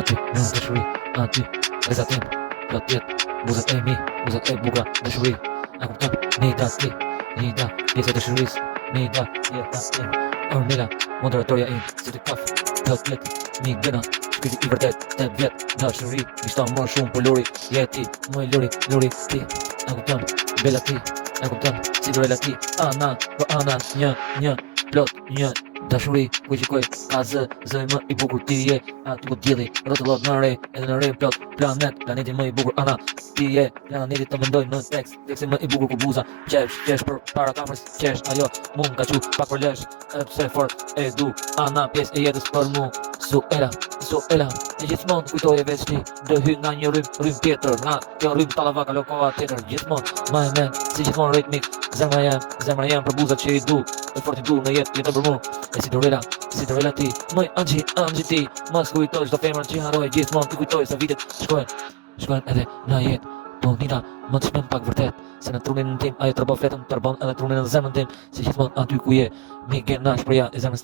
aty në dëshuri, aty reza tim, plot jet, buzët e mi, buzët e buka, dëshuri, a kupton, Nida ti, Nida, pjesë e dëshurisë, Nida, jeta tim, Ornella, moderatoria im, si të kaf, plot jet, mi gëna, shpirti i vërtet, 8 vjet, dashuri, ishta më shumë, po luri, jeti, më luri ti, a kupton, bella ti, a kupton, si dorela ti, ana, po ana, një, plot, një, dashuri, ku qikoj, ka zë më i bukur ti je, aty ku djeli, rrotëllot në re, edhe në re plot, planeti më i bukur, ana, ti je, planeti të mendoj në teksti më i bukur ku buza, qesh për para kamërës, qesh, ajo, mu m'ka qu, pak për lesh, pse fort, e du, ana, pjes e jetës për mu, Suela, e gjithmonë kujtoj e veçni, ndë hy nga një rrym tjetër, nga kjo rrym tallavaka lokova tjetër, gjithmonë, ma e men, si gjithmonë ritmik, zemra jem për buzat që i du, e fort i du në jetë për mu, e si Dorella ti, mëj Angji ti, mas kujtoj çdo femër që haroj, gjithmonë ti kujtoj se vitet shkojnë edhe në jetë, po Nida, më të shmem pak vërtet, se në trunin tim, ajo tërbon fletën, tërbon edhe trunin në zemrën tim, si gjithmonë aty ku je, mi gena shpreja e zemrës